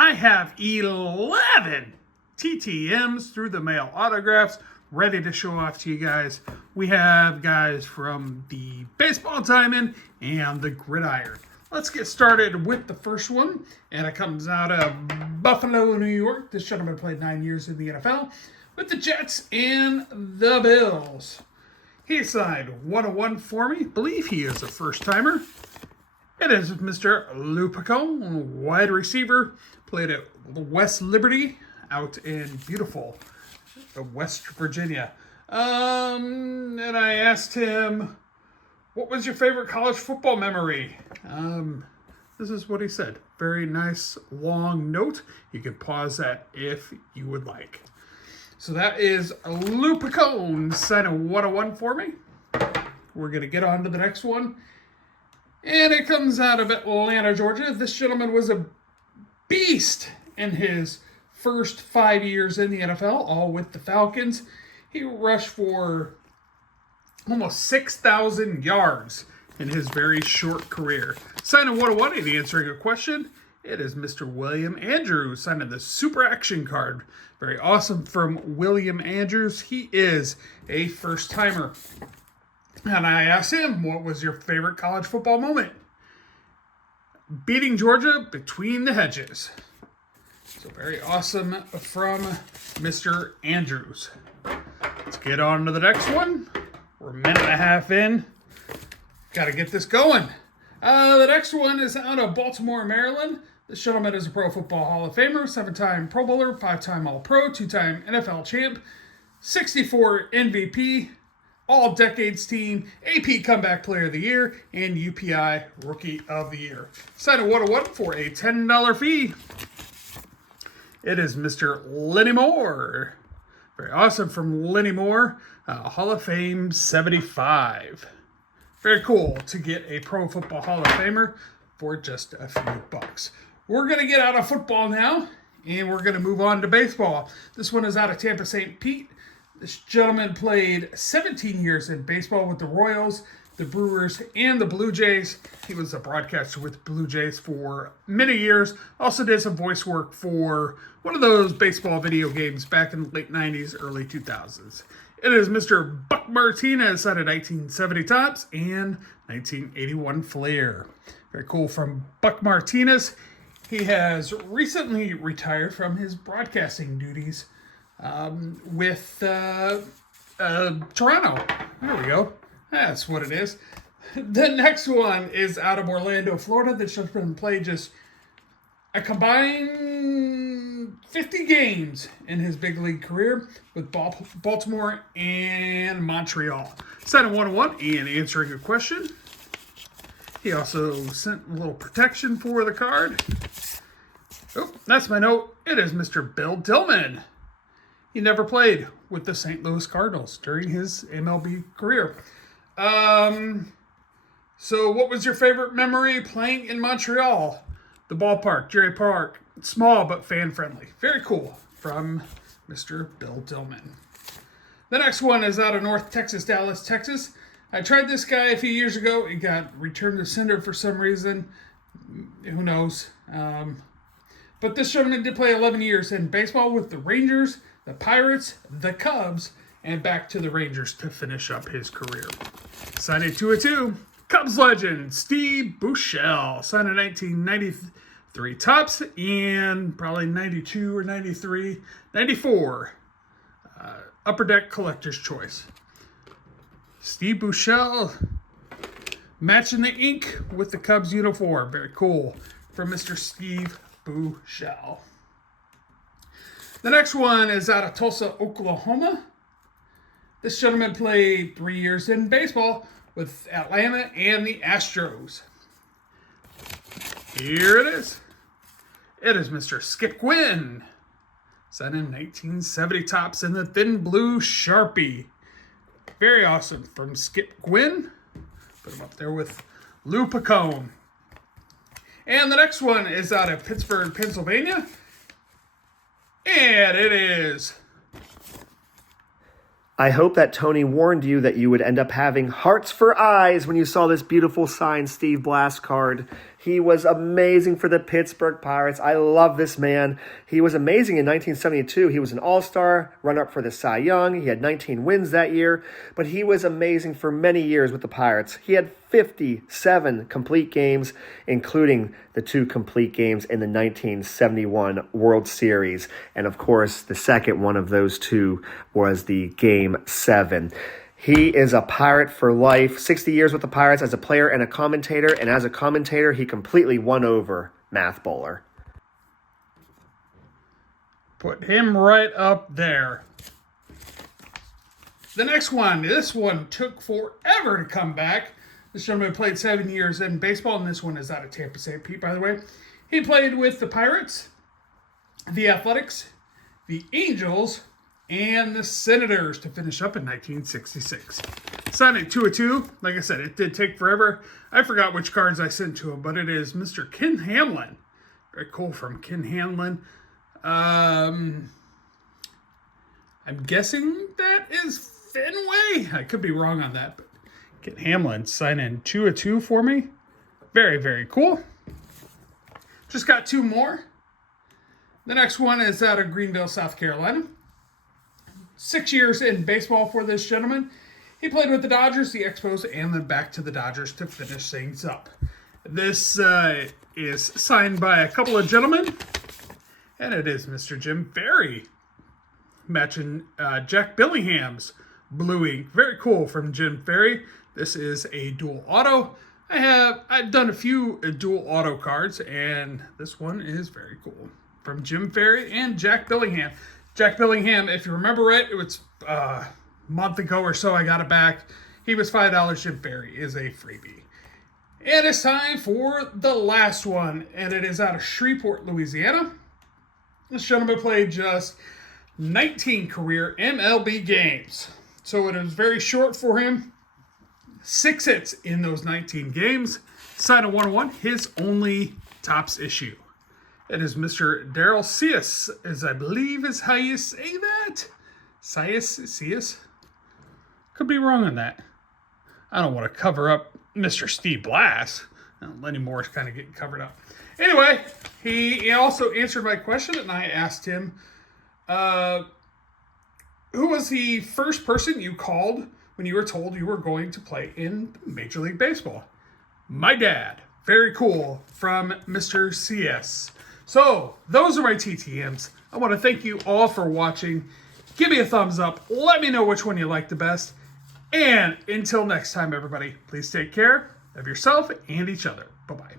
I have 11 TTMs through the mail autographs ready to show off to you guys. We have guys from the baseball diamond and the gridiron. Let's get started with the first one, and it comes out of Buffalo, New York. This gentleman played 9 years in the NFL with the Jets and the Bills. He signed 101 for me. I believe he is a first-timer. It is Mr. Piccone, wide receiver. Played at West Liberty out in beautiful West Virginia. And I asked him, what was your favorite college football memory? This is what he said. Very nice long note. You can pause that if you would like. So that is Piccone signing 101 for me. We're going to get on to the next one. And it comes out of Atlanta, Georgia. This gentleman was a beast in his first 5 years in the NFL, all with the Falcons. He rushed for almost 6,000 yards in his very short career. Signing 101 and answering a question, it is Mr. William Andrews signing the Super Action card. Very awesome from William Andrews. He is a first-timer. And I asked him, what was your favorite college football moment? Beating Georgia between the hedges. So very awesome from Mr. Andrews. Let's get on to the next one. We're a minute and a half in. Got to get this going. The next one is out of Baltimore, Maryland. This gentleman is a Pro Football Hall of Famer, 7-time Pro Bowler, 5-time All-Pro, 2-time NFL champ, 64 MVP, All-Decades Team, AP Comeback Player of the Year, and UPI Rookie of the Year. Sign a 101 for a $10 fee. It is Mr. Lenny Moore. Very awesome from Lenny Moore. Hall of Fame 75. Very cool to get a Pro Football Hall of Famer for just a few bucks. We're going to get out of football now, and we're going to move on to baseball. This one is out of Tampa St. Pete. This gentleman played 17 years in baseball with the Royals, the Brewers, and the Blue Jays. He was a broadcaster with Blue Jays for many years. Also did some voice work for one of those baseball video games back in the late 90s, early 2000s. It is Mr. Buck Martinez, signed in 1970 Topps and 1981 Flair. Very cool from Buck Martinez. He has recently retired from his broadcasting duties with Toronto. There we go. That's what it is. The next one is out of Orlando, Florida. This gentleman played just a combined 50 games in his big league career with Baltimore and Montreal. Signing 101 and answering a question. He also sent a little protection for the card. Oh, that's my note. It is Mr. Bill Dillman. He never played with the St. Louis Cardinals during his MLB career. So what was your favorite memory playing in Montreal? The ballpark, Jerry Park. Small but fan-friendly. Very cool from Mr. Bill Dillman. The next one is out of North Texas, Dallas, Texas. I tried this guy a few years ago. It got returned to sender for some reason. Who knows? But this gentleman did play 11 years in baseball with the Rangers, the Pirates, the Cubs, and back to the Rangers to finish up his career. Signed in 202, Cubs legend Steve Buechele. Signed in 1993 Topps and probably 92 or 93, 94 Upper Deck Collector's Choice. Steve Buechele matching the ink with the Cubs uniform. Very cool from Mr. Steve Buechele. The next one is out of Tulsa, Oklahoma. This gentleman played 3 years in baseball with Atlanta and the Astros. Here it is. It is Mr. Skip Guinn. Signed in 1970 Topps in the thin blue Sharpie. Very awesome from Skip Guinn. Put him up there with Piccone. And the next one is out of Pittsburgh, Pennsylvania. And it is... I hope that Tony warned you that you would end up having hearts for eyes when you saw this beautiful signed Steve Blass card. He was amazing for the Pittsburgh Pirates. I love this man. He was amazing in 1972. He was an all-star, runner-up for the Cy Young. He had 19 wins that year, but he was amazing for many years with the Pirates. He had 57 complete games, including the 2 complete games in the 1971 World Series. And of course, the second one of those 2 was the Game 7. He is a Pirate for life. 60 years with the Pirates as a player and a commentator. And as a commentator, he completely won over Math Bowler. Put him right up there. The next one. This one took forever to come back. This gentleman played 7 years in baseball, and this one is out of Tampa St. Pete, by the way. He played with the Pirates, the Athletics, the Angels, and the Senators to finish up in 1966. Signed at 2/2. Like I said, it did take forever. I forgot which cards I sent to him, but it is Mr. Ken Hamlin. Very cool from Ken Hamlin. I'm guessing that is Fenway. I could be wrong on that, but Ken Hamlin signing 2/2 for me. Very, very cool. Just got 2 more. The next one is out of Greenville, South Carolina. 6 years in baseball for this gentleman. He played with the Dodgers, the Expos, and then back to the Dodgers to finish things up. This is signed by a couple of gentlemen, and it is Mr. Jim Fairey, matching Jack Billingham's blue ink. Very cool from Jim Fairey. This is a dual auto. I've done a few dual auto cards, and this one is very cool from Jim Fairey and Jack Billingham. Jack Billingham, if you remember right, it was a month ago or so I got it back. He was $5. Jim Fairey is a freebie. And it's time for the last one, and it is out of Shreveport, Louisiana. This gentleman played just 19 career MLB games. So it was very short for him. 6 hits in those 19 games. Signed a 101, his only Topps issue. It is Mr. Darryl Cius, as I believe is how you say that. Cius? Could be wrong on that. I don't want to cover up Mr. Steve Blass. Lenny Moore is kind of getting covered up. Anyway, he also answered my question, and I asked him, who was the first person you called when you were told you were going to play in Major League Baseball? My dad. Very cool from Mr. CS. So, those are my TTMs. I want to thank you all for watching. Give me a thumbs up. Let me know which one you like the best. And until next time, everybody, please take care of yourself and each other. Bye-bye.